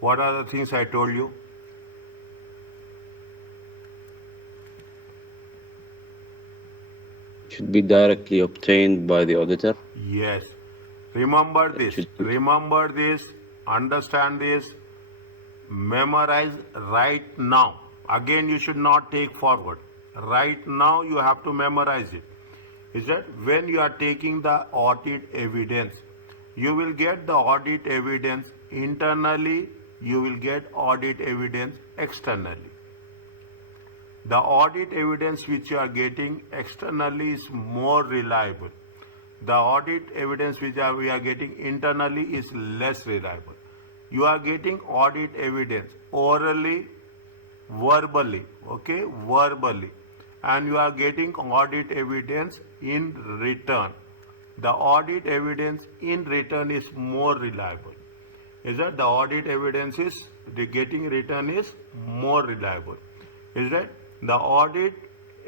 What are the things I told you? Should be directly obtained by the auditor. Yes. Remember this. Should- Remember this. Understand this. Memorize right now. Again, you should not take forward. Right now, you have to memorize it. Is that when you are taking the audit evidence, you will get the audit evidence internally, you will get audit evidence externally. The audit evidence which you are getting externally is more reliable. The audit evidence which we are getting internally is less reliable. You are getting audit evidence orally, verbally, okay, verbally, and you are getting audit evidence in return. The audit evidence in return is more reliable. Is that the audit evidence is the getting return is more reliable? Is that the audit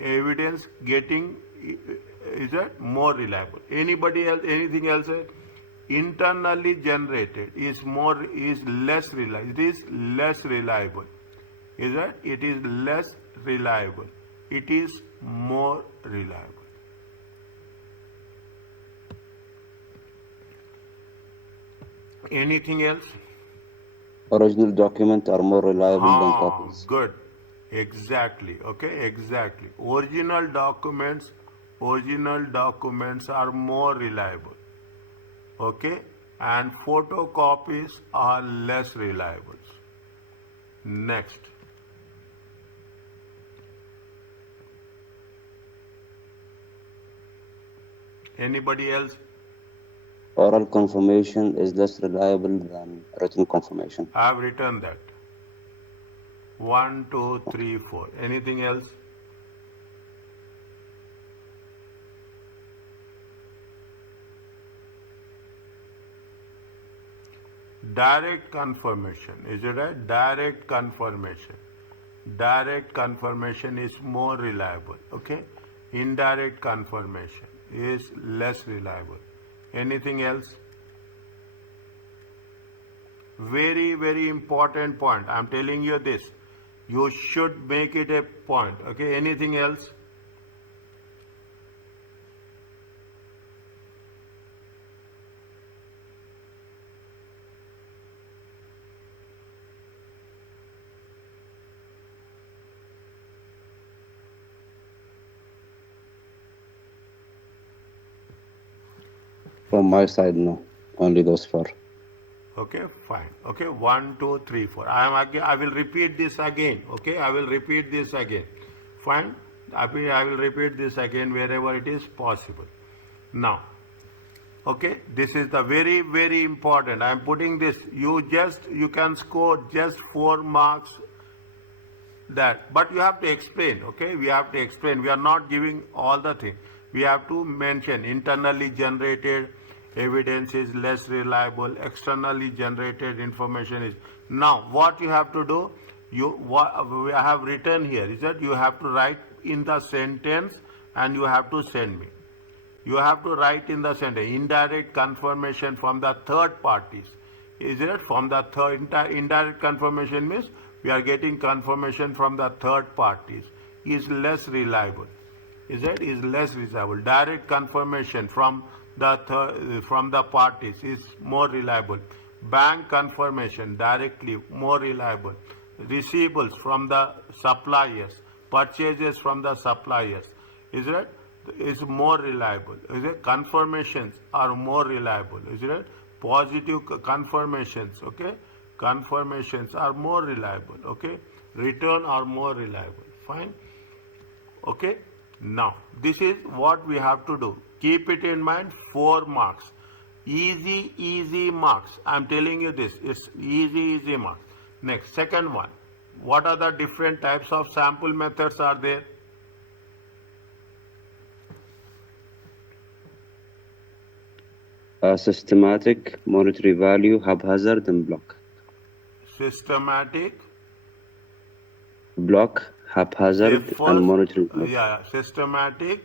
evidence getting is that more reliable? Anybody else? Anything else? Internally generated is less reliable. It is less reliable. Is that it is less reliable? It is more reliable. Anything else? Original documents are more reliable than copies. Good. Exactly. Okay, exactly. Original documents are more reliable. Okay, and photocopies are less reliable. Next. Anybody else? Oral confirmation is less reliable than written confirmation. I have written that. 1, 2, 3, 4. Anything else? Direct confirmation. Is it right? Direct confirmation. Direct confirmation is more reliable. Okay? Indirect confirmation is less reliable. Anything else? Very, very important point. I'm telling you this. You should make it a point. Okay? Anything else? From my side, no. Only those four. Okay, fine. Okay, 1, 2, 3, 4. I will repeat this again. Okay, I will repeat this again. Fine. I will repeat this again wherever it is possible. Now, okay, this is the very, very important. I am putting this. You can score just 4 marks. That, but you have to explain. Okay, we have to explain. We are not giving all the things. We have to mention internally generated evidence is less reliable, externally generated information is. Now what you have to do, what we have written here is that you have to write in the sentence and you have to send me. You have to write in the sentence indirect confirmation from the third parties. Is it from the third? Indirect confirmation means we are getting confirmation from the third parties is less reliable. Is less reliable. Direct confirmation from the parties is more reliable. Bank confirmation directly more reliable. Receivables from the suppliers, purchases from the suppliers is more reliable. Confirmations are more reliable. Positive confirmations, okay? Confirmations are more reliable, okay? Return are more reliable. Fine. Okay. Now, this is what we have to do. Keep it in mind, 4 marks. Easy marks. I'm telling you this. It's easy marks. Next, second one. What are the different types of sample methods are there? Systematic, monetary value, haphazard, and block. Systematic. Block, haphazard, and monetary value. Yeah, systematic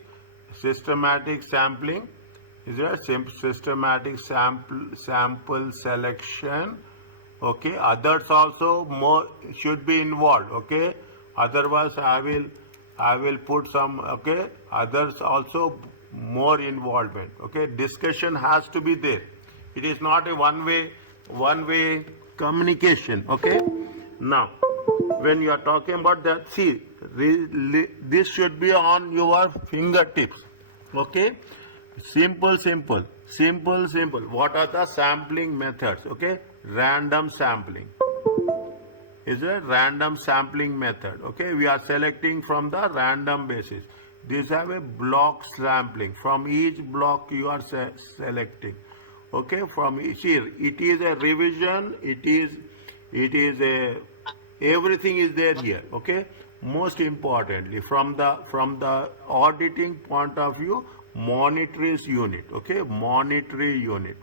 sampling. Is there systematic sample selection Okay, others also more should be involved. Okay, otherwise I will put some. Okay, others also more involvement. Okay, discussion has to be there. It is not a one way communication. Okay, now when you are talking about that, see, this should be on your fingertips. Okay, simple. What are the sampling methods? Okay, random sampling is a random sampling method. Okay, we are selecting from the random basis. These have a block sampling. From each block you are selecting. Okay, from each here it is a revision. It is a everything is there here. Okay, most importantly from the auditing point of view, monetary unit. Okay, monetary unit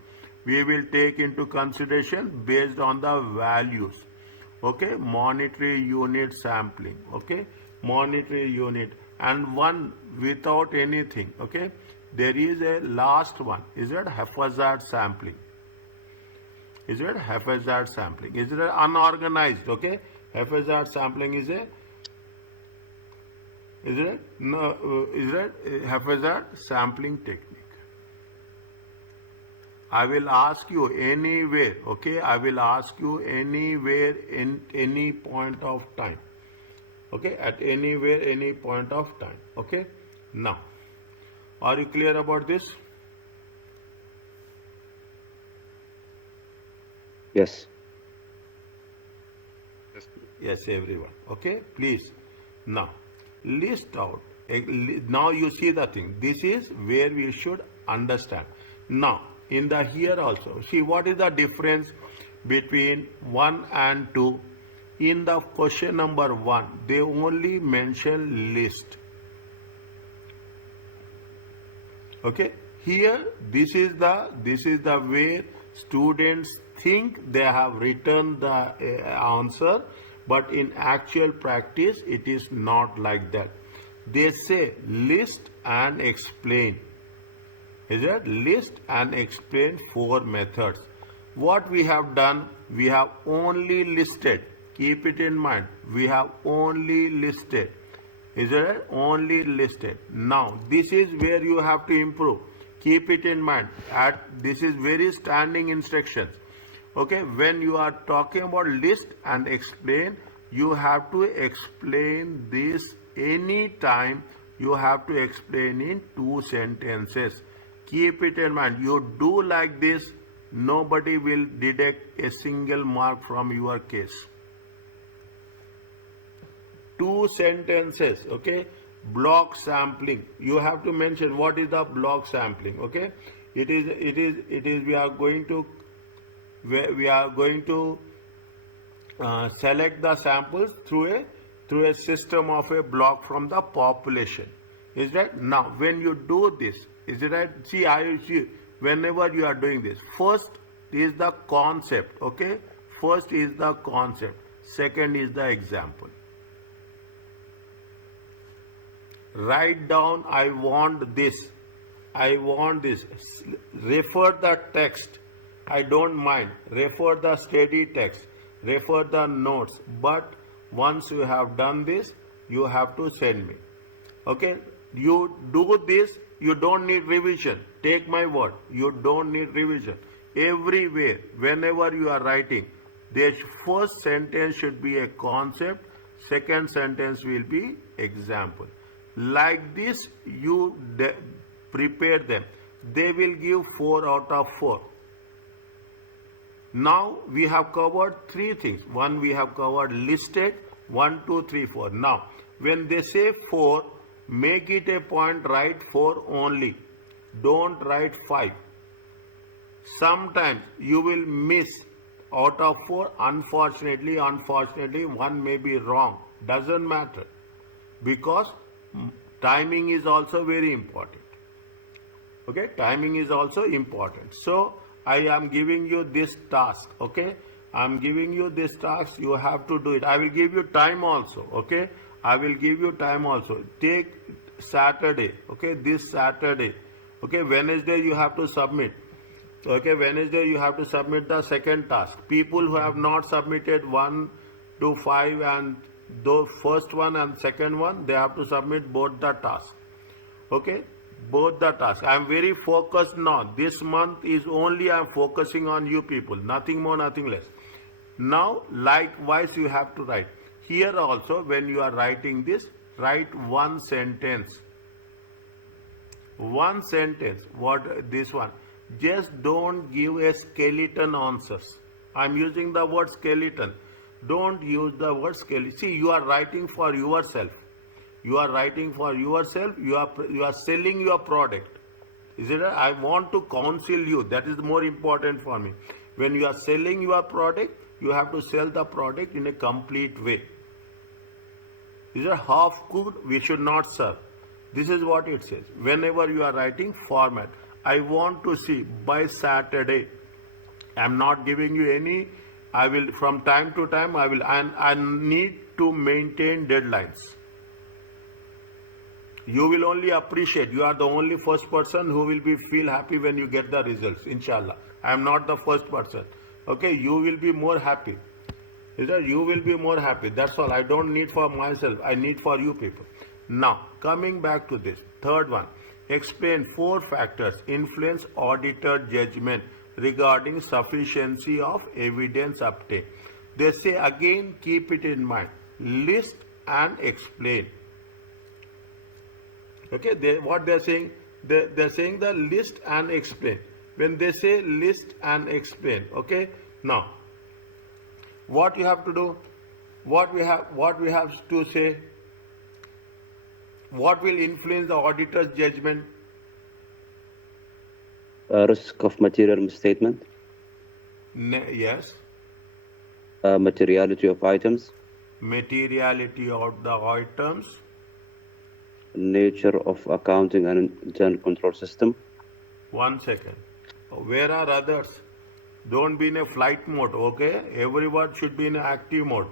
we will take into consideration based on the values. Okay, monetary unit sampling. Okay, monetary unit, and one without anything. Okay, there is a last one. Is it haphazard sampling? Is it haphazard sampling? Is it unorganized? Okay, haphazard sampling is a is it no is it haphazard sampling technique? I will ask you anywhere. Okay, I will ask you anywhere in any point of time. Okay, at anywhere, any point of time. Okay, now are you clear about this? Yes. Yes, everyone. Okay, please. Now, list out. Now you see the thing. This is where we should understand. Now, in the here also, see what is the difference between 1 and 2. In the question number 1, they only mention list. Okay, here this is the way students think they have written the answer, but in actual practice it is not like that. They say list and explain. Is it list and explain 4 methods? What we have done, we have only listed. Keep it in mind, we have only listed. Is it only listed? Now this is where you have to improve. Keep it in mind. This is very standing instructions. Okay, when you are talking about list and explain, you have to explain this anytime. You have to explain in 2 sentences. Keep it in mind. You do like this, nobody will deduct a single mark from your case. 2 sentences. Okay, block sampling. You have to mention what is the block sampling. Okay, it is we are going to select the samples through a system of a block from the population. Is that? Now when you do this, is it right? See, whenever you are doing this, first is the concept. Okay, first is the concept, second is the example. Write down, I want this, I want this. Refer the text, I don't mind. Refer the study text, refer the notes. But once you have done this, you have to send me. Okay, you do this, you don't need revision. Take my word, you don't need revision. Everywhere, whenever you are writing, the first sentence should be a concept, second sentence will be example. Like this, you prepare them. They will give 4 out of 4. Now we have covered 3 things. One, we have covered listed, 1, 2, 3, 4. Now when they say 4, make it a point, write 4 only. Don't write 5. Sometimes you will miss out of 4. Unfortunately, one may be wrong. Doesn't matter, because timing is also very important. Okay, timing is also important. So I am giving you this task. Okay, I am giving you this task, you have to do it. I will give you time also. Okay, I will give you time also. Take Saturday. Okay, this Saturday. Okay, Wednesday you have to submit. Okay, Wednesday you have to submit the second task. People who have not submitted 1 to 5 and the first one and second one, they have to submit both the tasks. Okay, both the tasks. I am very focused now. This month is only I am focusing on you people, nothing more, nothing less. Now, likewise, you have to write. Here also, when you are writing this, write one sentence. One sentence. What this one? Just don't give a skeleton answers. I'm using the word skeleton. Don't use the word skeleton. See, you are writing for yourself. You are writing for yourself. You are selling your product. Is it? I want to counsel you. That is more important for me. When you are selling your product, you have to sell the product in a complete way. Is it half cooked? We should not serve. This is what it says. Whenever you are writing format, I want to see by Saturday. I am not giving you any. I will from time to time. I need to maintain deadlines. You will only appreciate. You are the only first person who will be feel happy when you get the results. Inshallah, I am not the first person. Okay, you will be more happy. Is that you will be more happy? That's all. I don't need for myself. I need for you people. Now, coming back to this third one, explain 4 factors influence auditor judgment regarding sufficiency of evidence obtained. They say again, keep it in mind. List and explain. Okay, what they're saying, they're saying the list and explain. When they say list and explain, okay, now what you have to do, what we have to say, what will influence the auditor's judgment? Risk of material misstatement. Yes. Materiality of items. Materiality of the items. Nature of accounting and internal control system. 1 second. Where are others? Don't be in a flight mode, okay? Everyone should be in active mode.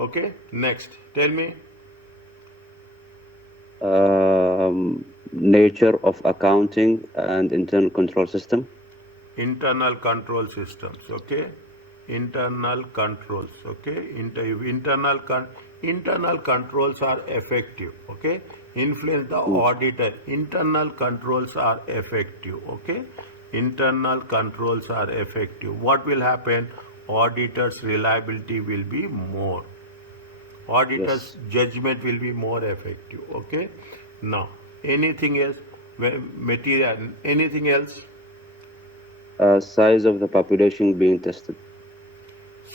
Okay, next. Tell me. Nature of accounting and internal control system. Internal control systems, okay? Internal controls, okay? Internal controls are effective, okay? Influence the auditor. Internal controls are effective, okay? Internal controls are effective. What will happen? Auditor's reliability will be more. Auditor's judgment will be more effective, okay? Now, anything else? Material, anything else? Size of the population being tested.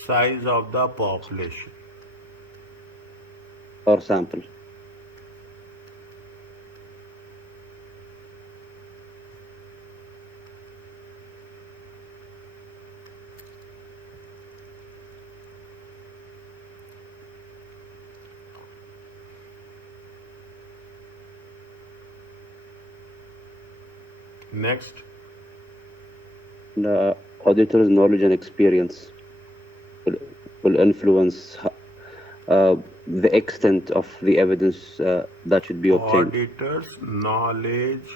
Size of the population. Or sample. Next. The auditor's knowledge and experience will influence the extent of the evidence that should be obtained. Auditor's knowledge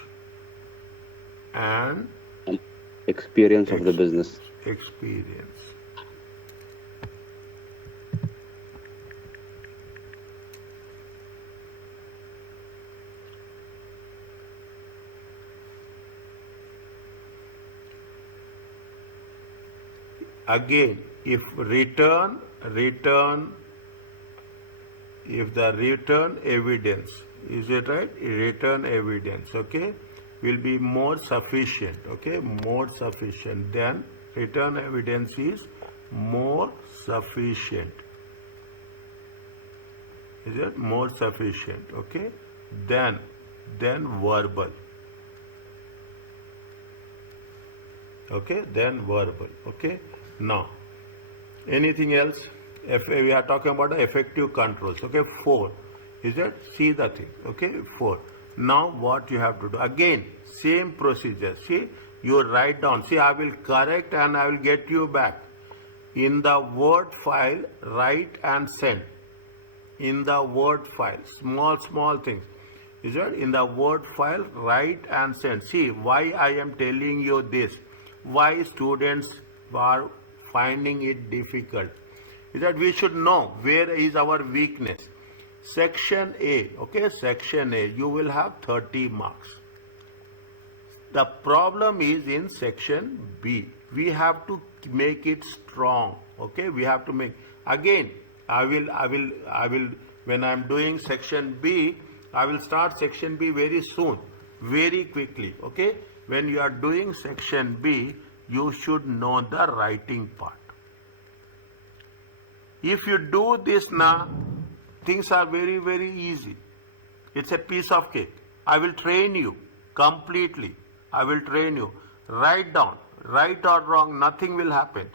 and experience of the business. Experience. Again, if the return evidence, is it right? Return evidence, okay, will be more sufficient, okay, more sufficient. Then return evidence is more sufficient. Is it more sufficient? Okay, then verbal. Okay, then verbal. Okay. Now, anything else? If we are talking about the effective controls. Okay, 4. Is it? See the thing. Okay, 4. Now, what you have to do? Again, same procedure. See, you write down. See, I will correct and I will get you back. In the Word file, write and send. In the Word file, small things. Is it? In the Word file, write and send. See, why I am telling you this? why students are finding it difficult is that we should know where is our weakness. Section A, okay, section A, you will have 30 marks. The problem is in section B. We have to make it strong. Okay, we have to make again. I will when I am doing section B, I will start section B very soon, very quickly. Okay, when you are doing section B, you should know the writing part. If you do this now, things are very, very easy. It's a piece of cake. I will train you completely. I will train you. Write down, right or wrong, nothing will happen.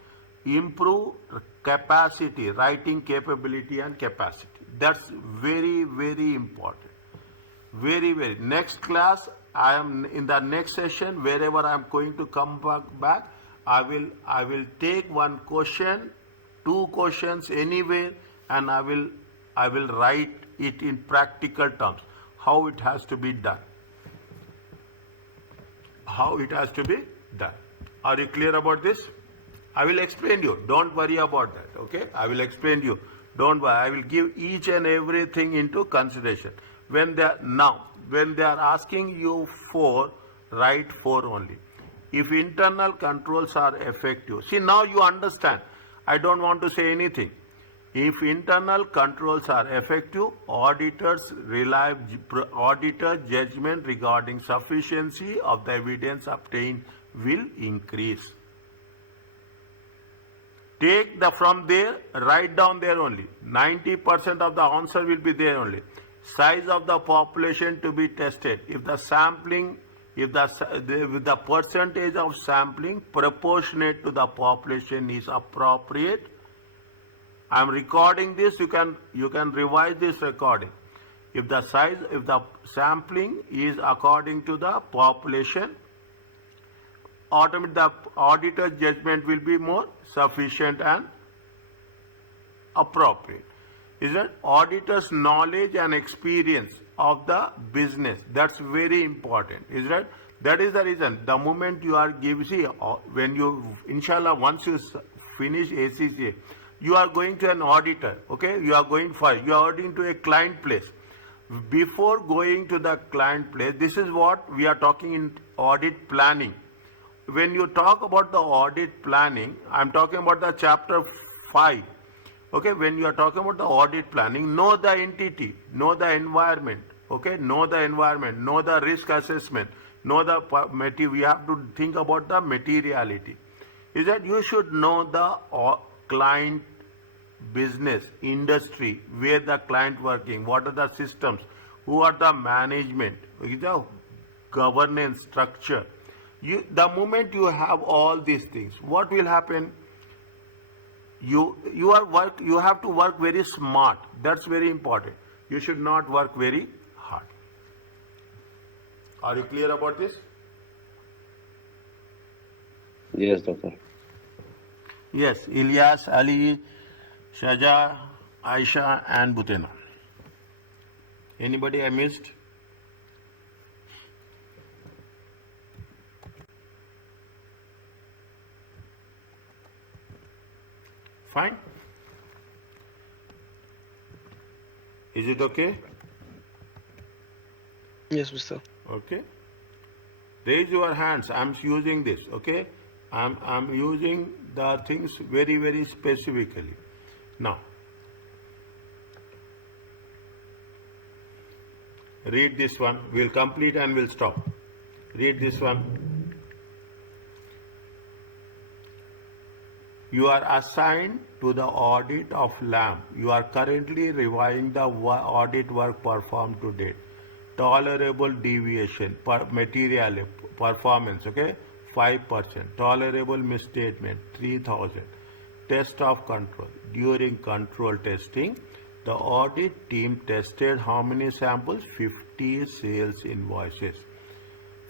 Improve capacity, writing capability and capacity. That's very, very important. Very, very. Next class, I am in the next session, wherever I am going to come back, I will take one question, two questions anywhere, and I will write it in practical terms, how it has to be done. How it has to be done. Are you clear about this? I will explain you. Don't worry about that. Okay? I will explain you. Don't worry. I will give each and everything into consideration. When they are asking you for, write for only. If internal controls are effective. See, now you understand. I don't want to say anything. If internal controls are effective, auditor's judgment regarding sufficiency of the evidence obtained will increase. Take from there, write down there only. 90% of the answer will be there only. Size of the population to be tested. If the sampling, if the percentage of sampling proportionate to the population is appropriate, I am recording this, you can revise this recording. If the sampling is according to the population, automatically the auditor's judgment will be more sufficient and appropriate. Is that auditor's knowledge and experience of the business? That's very important. Is that? That is the reason. The moment you are when you, inshallah, once you finish ACCA, you are going to an auditor, okay? You are auditing to a client place. Before going to the client place, this is what we are talking in audit planning. When you talk about the audit planning, I am talking about the chapter 5. Okay, when you are talking about the audit planning, know the entity, know the environment, okay? Know the environment, know the risk assessment, know the material. We have to think about the materiality. Is that you should know the client business, industry, where the client working, what are the systems, who are the management, the governance structure. The moment you have all these things, what will happen? You have to work very smart. That's very important. You should not work very hard. Are you clear about this? Yes, doctor. Yes, Ilyas, Ali, Shaja, Aisha and Butena. Anybody I missed? Fine? Is it okay? Yes, Mr. Okay. Raise your hands. I'm using this, okay? I'm using the things very, very specifically. Now, read this one. We'll complete and we'll stop. Read this one. You are assigned to the audit of LAM. You are currently reviewing the audit work performed to date. Tolerable deviation, material performance, okay? 5%. Tolerable misstatement, 3,000. Test of control. During control testing, the audit team tested how many samples? 50 sales invoices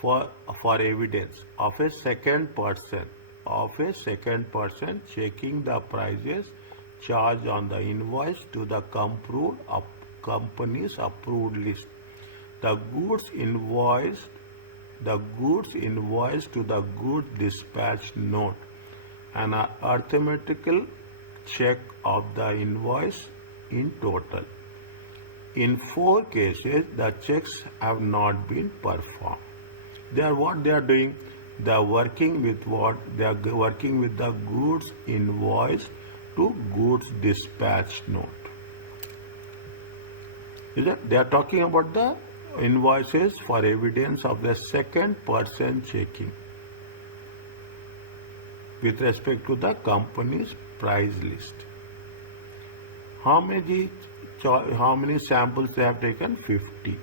for evidence of a second person. Checking the prices charged on the invoice to the company's approved list. The goods invoiced the goods invoice to the goods dispatch note, and an arithmetical check of the invoice in total. In 4 cases, the checks have not been performed. What they are doing? They are working with what? They are working with the goods invoice to goods dispatch note. Is it? They are talking about the invoices for evidence of the second person checking with respect to the company's price list. How many samples they have taken? 50.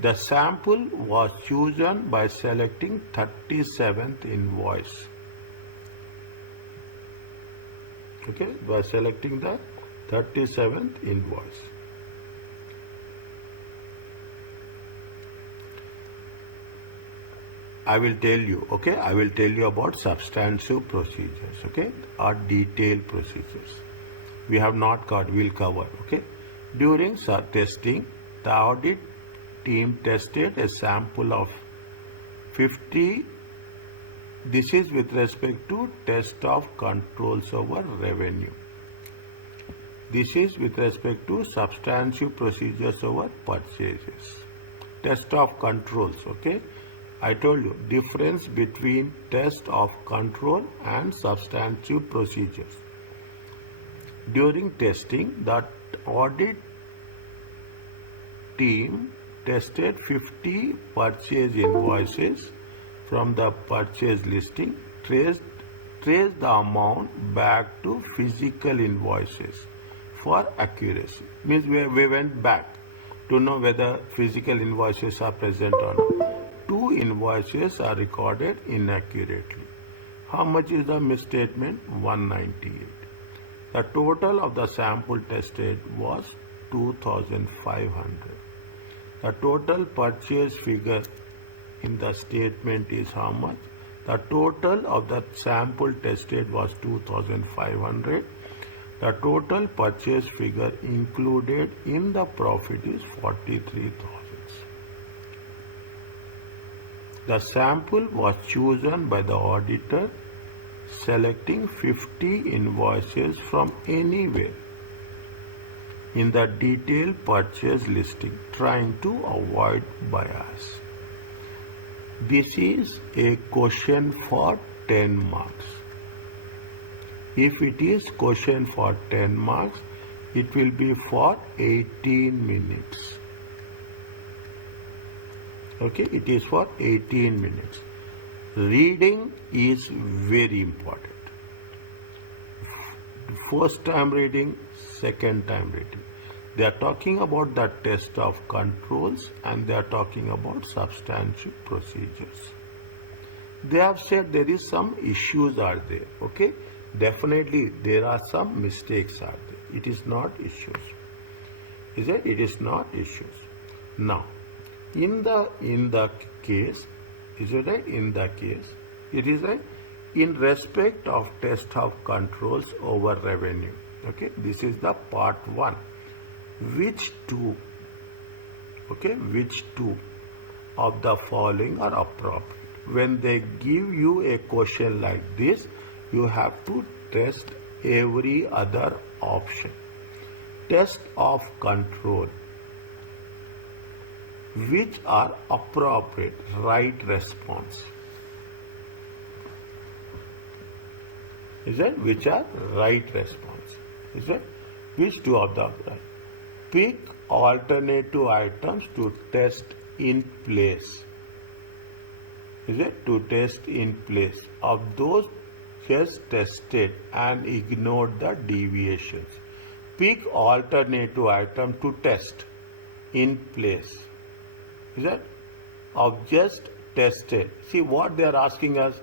The sample was chosen by selecting 37th invoice. Okay, by selecting the 37th invoice. I will tell you, okay, I will tell you about substantive procedures, okay, or detailed procedures. We have not covered, we'll cover, okay. During testing, the audit team tested a sample of 50. This is with respect to test of controls over revenue. This is with respect to substantive procedures over purchases. Test of controls, okay. I told you difference between test of control and substantive procedures. During testing, the audit team tested 50 purchase invoices from the purchase listing, traced the amount back to physical invoices for accuracy. Means we went back to know whether physical invoices are present or not. 2 invoices are recorded inaccurately. How much is the misstatement? 198. The total of the sample tested was 2,500. The total purchase figure in the statement is how much? The total of the sample tested was 2,500. The total purchase figure included in the profit is 43,000. The sample was chosen by the auditor selecting 50 invoices from anywhere in the detailed purchase listing, trying to avoid bias. This is a question for 10 marks. If it is question for 10 marks, it will be for 18 minutes. Okay, it is for 18 minutes. Reading is very important. First time reading, second time reading. They are talking about the test of controls and they are talking about substantive procedures. They have said there is some issues are there. Okay, definitely there are some mistakes are there. It is not issues. Is it? It is not issues. Now, in the case, is it right? In the case, it is right. In respect of test of controls over revenue. Okay, this is the part 1. Which two? Okay, which two of the following are appropriate? When they give you a question like this, you have to test every other option. Test of control. Which are appropriate, right response? Is it? Which are right response? Is it? Which two of the right? Pick alternative items to test in place. Is it? To test in place of those just tested and ignored the deviations. Pick alternative item to test in place. Is that? Of just tested. See what they are asking us.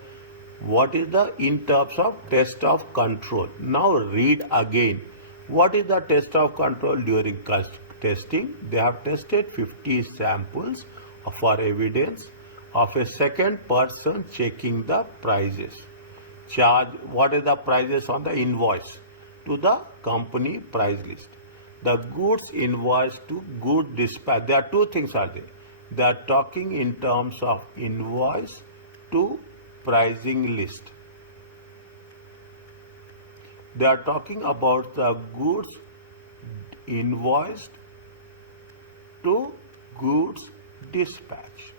What is the in terms of test of control? Now read again. What is the test of control during testing? They have tested 50 samples for evidence of a second person checking the prices. What is the prices on the invoice to the company price list? The goods invoice to good dispatch. There are 2 things are there. They are talking in terms of invoice to pricing list. They are talking about the goods invoiced to goods dispatch.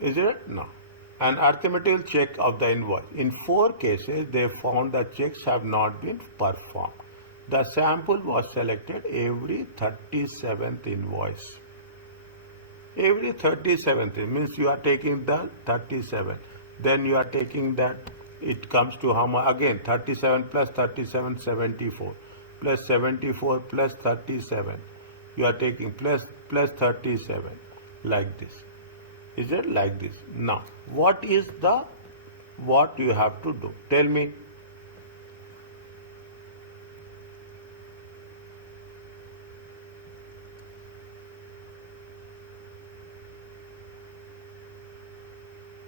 Is it? No. An arithmetical check of the invoice. In 4 cases, they found the checks have not been performed. The sample was selected every 37th invoice. Every 37th means you are taking the 37. Then you are taking that, it comes to how much? Again, 37 plus 37, 74. Plus 74 plus 37. You are taking plus 37. Like this. Is it like this? Now, what you have to do? Tell me.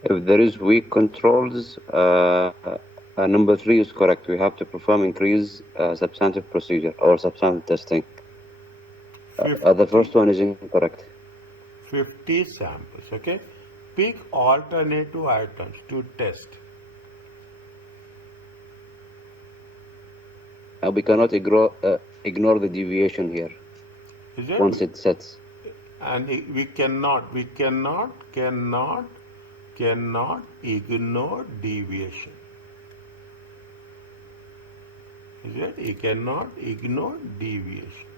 If there is weak controls, number 3 is correct. We have to perform increase substantive procedure or substantive testing. The first one is incorrect. 50 samples, okay? Pick alternative items to test. We cannot ignore the deviation here. Is it? Once it sets. And we cannot ignore deviation. Is it? You cannot ignore deviation.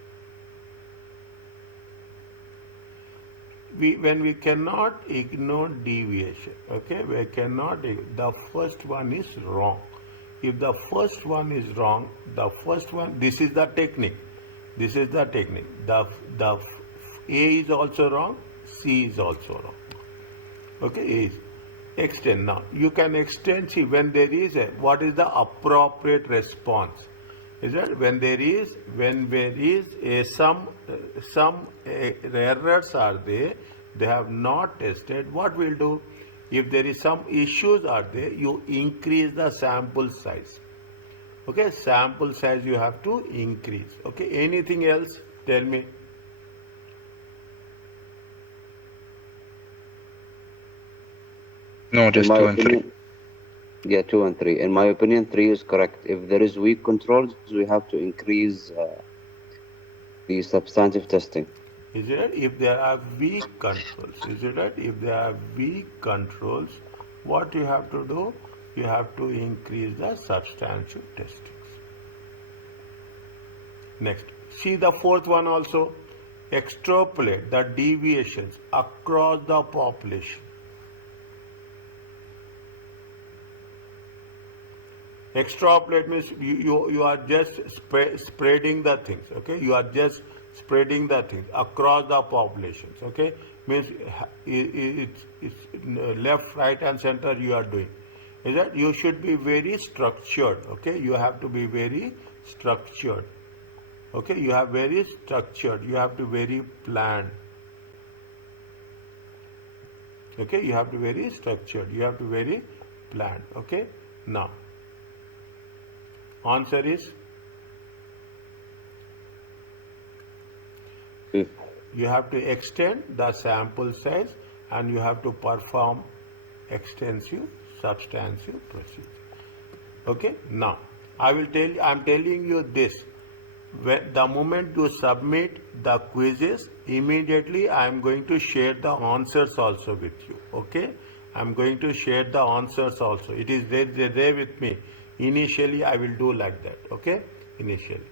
When we cannot ignore deviation, okay, the first one is wrong. If the first one is wrong, this is the technique. The A is also wrong, C is also wrong. Okay, extend. Now, you can extend, see, when there is what is the appropriate response? Is that when there is some errors are there, they have not tested, what we'll do? If there is some issues are there, you increase the sample size. Okay, sample size you have to increase. Okay, anything else? Tell me. No, just 2 and 3. Yeah, 2 and 3. In my opinion, 3 is correct. If there is weak controls, we have to increase the substantive testing. Is it right? If there are weak controls, is it right? If there are weak controls, what you have to do? You have to increase the substantive testings. Next, see the fourth one also. Extrapolate the deviations across the population. Extrapolate means you are just spreading the things, okay? You are just spreading the things across the populations, okay? Means it's left, right and center you are doing. Is that you should be very structured, okay? You have to be very structured, okay? You have very structured, you have to very planned. Okay, you have to very structured, you have to very planned, okay? Now, answer is you have to extend the sample size and you have to perform extensive substantive procedure. Okay, now I'm telling you this. When the moment you submit the quizzes, immediately I am going to share the answers also with you. Okay, I'm going to share the answers also. It is there with me. Initially, I will do like that. Okay, initially.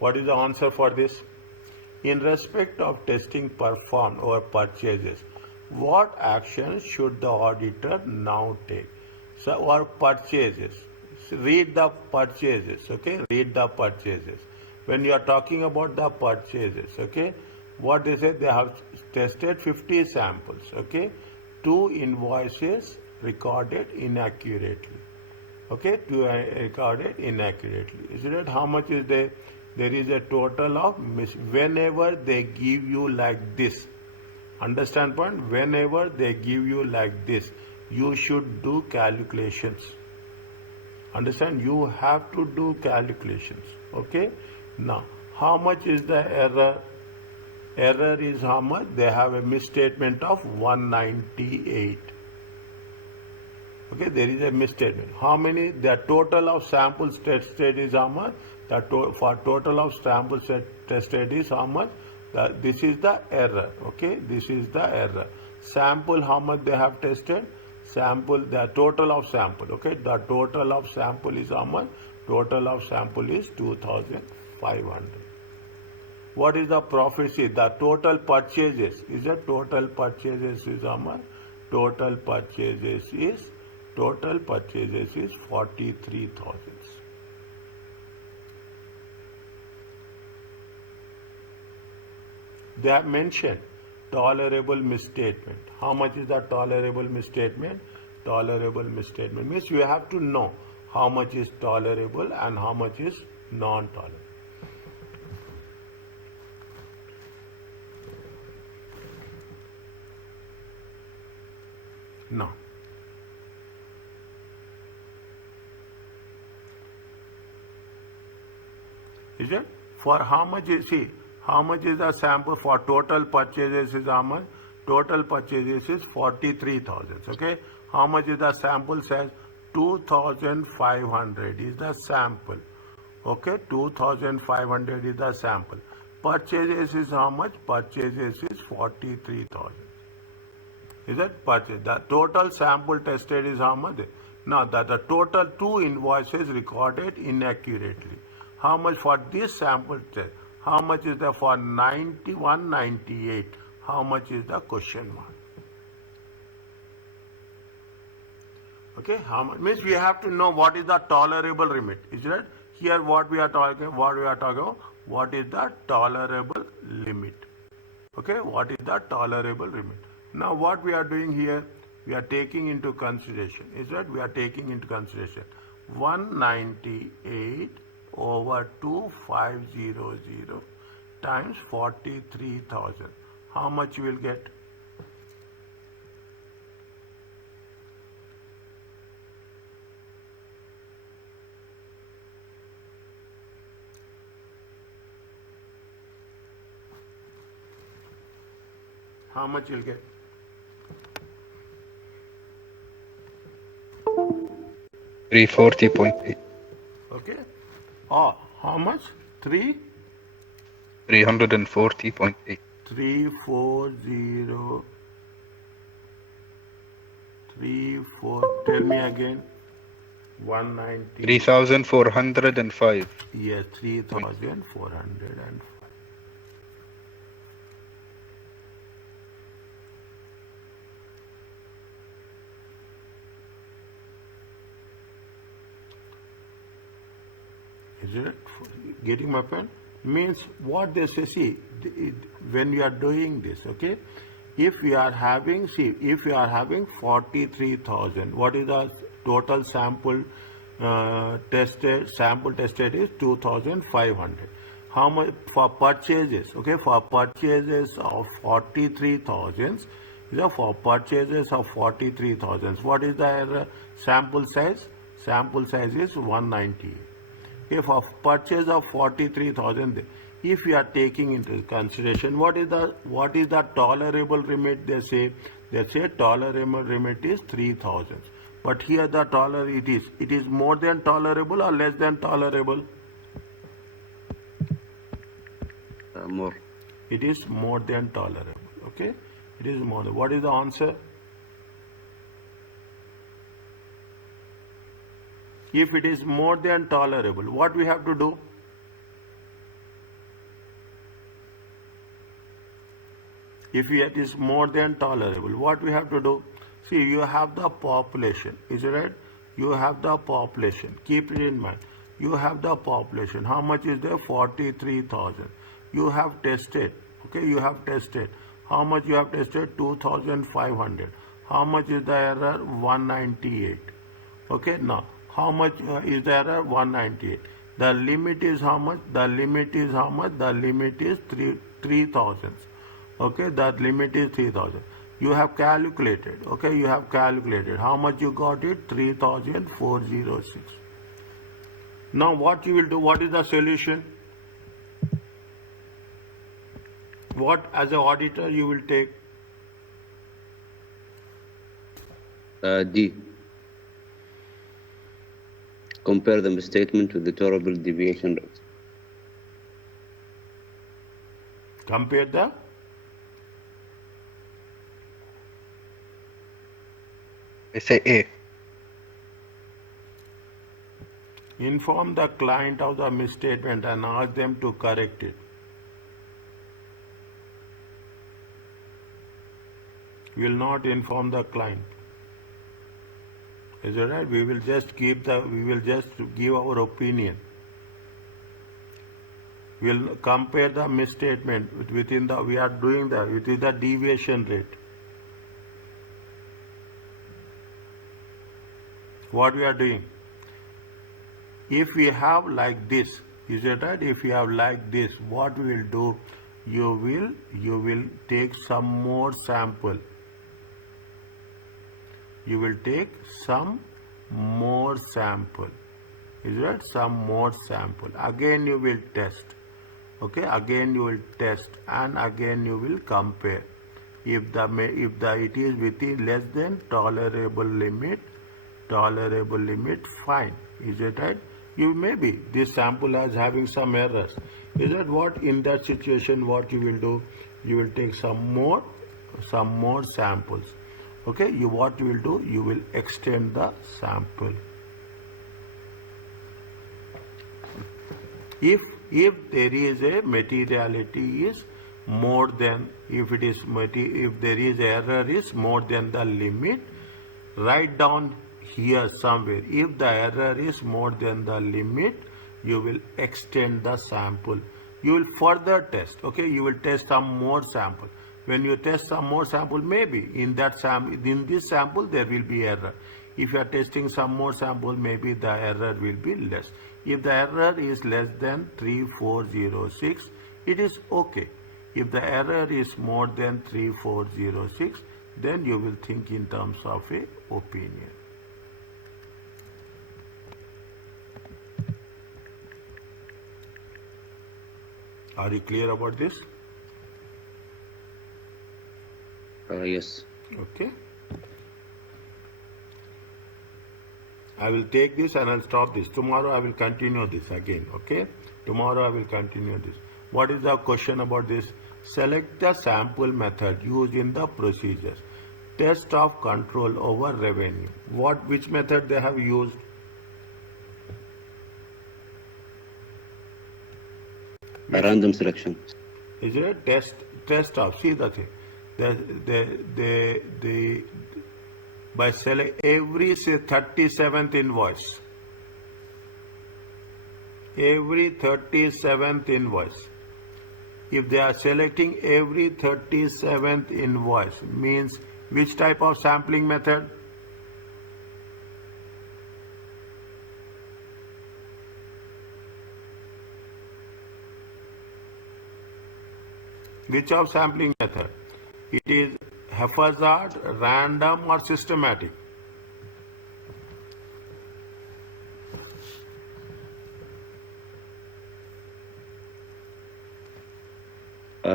What is the answer for this? In respect of testing performed or purchases, what action should the auditor now take? So, or purchases. Read the purchases, okay? Read the purchases. When you are talking about the purchases, okay? What they say, they have tested 50 samples, okay? 2 invoices recorded inaccurately. Okay, 2 recorded inaccurately. Is it how much is there? There is a total of, whenever they give you like this, understand point? Whenever they give you like this, you should do calculations. Understand? You have to do calculations. Okay. Now, how much is the error? Error is how much? They have a misstatement of 198. Okay, there is a misstatement. How many? The total of samples tested is how much? For total of samples tested is how much? This is the error. Okay, this is the error. Sample, how much they have tested? Sample, the total of sample. Okay, the total of sample is how much? Total of sample is 2,500. What is the prophecy? The total purchases is the total purchases is how much? Total purchases is 43,000. They have mentioned tolerable misstatement. How much is the tolerable misstatement? Tolerable misstatement means you have to know how much is tolerable and how much is non-tolerable. Now, is it? For how much is, see, how much is the sample for total purchases is how much? Total purchases is 43,000. Okay. How much is the sample says? 2,500 is the sample. Okay. 2,500 is the sample. Purchases is how much? Purchases is 43,000. Is it purchase? The total sample tested is how much? Now that the total 2 invoices recorded inaccurately. How much for this sample test? How much is there for 9198? How much is the question mark? Okay, how much means we have to know what is the tolerable limit. Is it? Here what we are talking about? What is the tolerable limit? Okay, what is the tolerable limit? Now what we are doing here, we are taking into consideration, is that we are taking into consideration 198 over 2500 times 43,000. How much you will get? How much you'll get? 340.8. Okay. Oh, how much? 340. 340.8. 34. Tell me again. 190. 3,405. Yes, 3,405. Is it getting my point? Means what they say, see, when you are doing this, okay, if you are having, see, if you are having 43,000, what is the total sample tested is 2,500. How much for purchases? Okay, for purchases of 43,000, for purchases of 43,000, what is the sample size? Sample size is 190. Okay, for purchase of 43,000, if you are taking into consideration what is the tolerable limit, they say tolerable limit is 3,000. But here the it is more than tolerable or less than tolerable? More. It is more than tolerable. Okay, it is more. What is the answer? If it is more than tolerable, what we have to do? If it is more than tolerable, what we have to do? See, you have the population, is it right? You have the population. Keep it in mind. You have the population. How much is there? 43,000. You have tested. Okay, you have tested. How much you have tested? 2,500. How much is the error? 198. Okay, now. How much is the error? 198. The limit is how much? The limit is how much? The limit is 3,000. Okay, that limit is 3,000. You have calculated. Okay, you have calculated. How much you got it? 3,406. Now what you will do, what is the solution? What as an auditor you will take? D. Compare the misstatement with the tolerable deviation rate. Compare the I say A. inform the client of the misstatement and ask them to correct it. We will not inform the client. Is that right? We will just give our opinion. We will compare the misstatement within the, we are doing the, it is the deviation rate. What we are doing? If we have like this, is it right? If we have like this, what we will do? You will take some more sample. You will take some more sample. Is right? Some more sample. Again you will test. Okay. Again you will test and again you will compare. If it is within less than tolerable limit, fine. Is it right? You maybe this sample is having some errors. Is that what? In that situation, what you will do? You will take some more samples. Okay. What you will do? You will extend the sample. If there is a materiality is more than, if there is error is more than the limit, write down here somewhere. If the error is more than the limit, you will extend the sample. You will further test. Okay, you will test some more sample. When you test some more sample, maybe in this sample there will be error. If you are testing some more sample, maybe the error will be less. If the error is less than 3406, it is okay. If the error is more than 3406, then you will think in terms of a opinion. Are you clear about this? Yes. Okay. I will take this and I'll stop this. Tomorrow I will continue this again. Okay. Tomorrow I will continue this. What is the question about this? Select the sample method used in the procedures. Test of control over revenue. Which method they have used? A random selection. Is it a test of? See the thing. By select every 37th invoice. Every 37th invoice. If they are selecting every 37th invoice, means which type of sampling method? Which of sampling method? It is haphazard, random or systematic?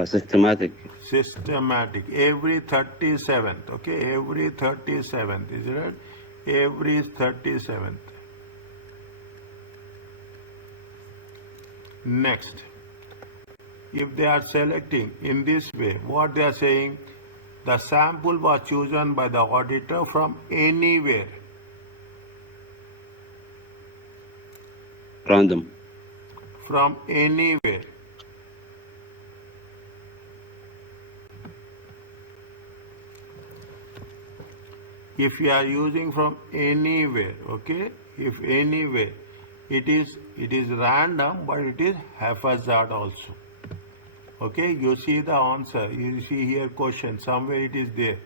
Systematic. Systematic. Every 37th. Okay, every 37th. Is it right? Every 37th. Next. If they are selecting in this way, what they are saying, the sample was chosen by the auditor from anywhere. Random. From anywhere. If you are using from anywhere, okay, if anywhere, it is random, but it is haphazard also. Okay, you see the answer. You see here question. Somewhere it is there.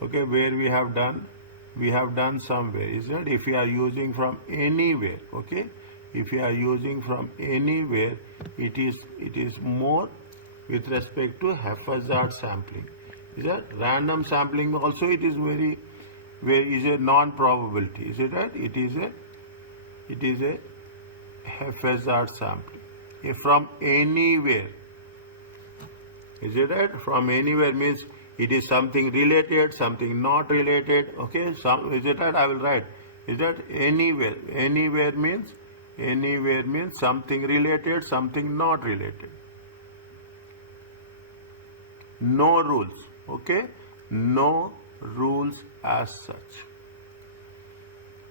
Okay, where we have done somewhere. Is that if you are using from anywhere? Okay, if you are using from anywhere, it is more with respect to haphazard sampling. Is that random sampling also? It is is a non-probability. Is it right? It is a haphazard sampling. If from anywhere. Is it right? From anywhere means it is something related, something not related. Okay, is it right? I will write. Is that anywhere? Anywhere means something related, something not related. No rules. Okay, no rules as such.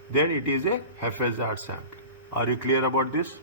Then it is a haphazard sampling. Are you clear about this?